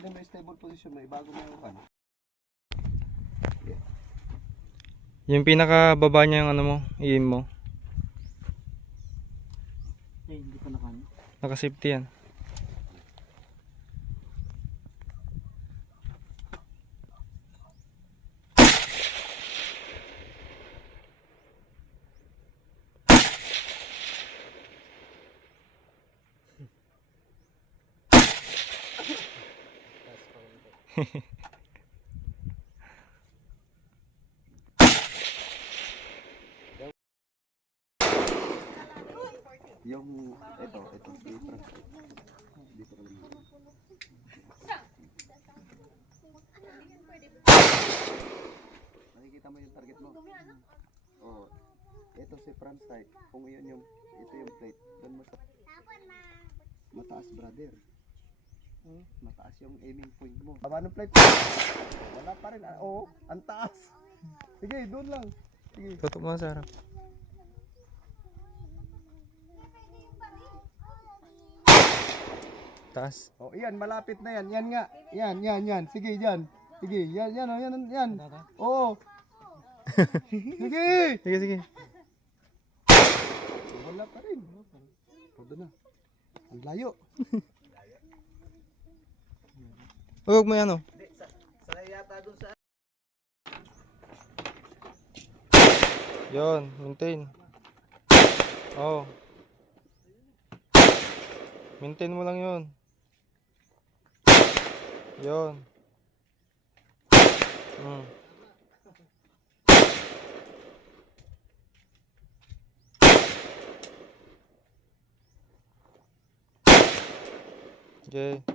kunin mo yung stable position mo, ibago mo yung ano. Yung pinakababa niya yung ano mo, i-aim mo. Hindi pa nakano. Naka-safety yan. Yung, ito, dito ko naman. Nakikita mo yung target mo? Oh, ito si front sight. Kung ito yung plate, doon mo sa mataas, brother. Mataas yung aiming point mo. Tama ng plate. Wala pa rin. Oo, ang taas. Sige, doon lang. Sige. Tutok mo sa harap. Taas. Oh, iyan, malapit na yan. Yan nga. Yan. Sige, yan. Sige, yan. Oo. Sige. Sige. Wala pa rin. Todo na. Ang layo. Huwag mo yan, oh. Yun, maintain. Oh. Maintain mo lang yun. Yun. Okay.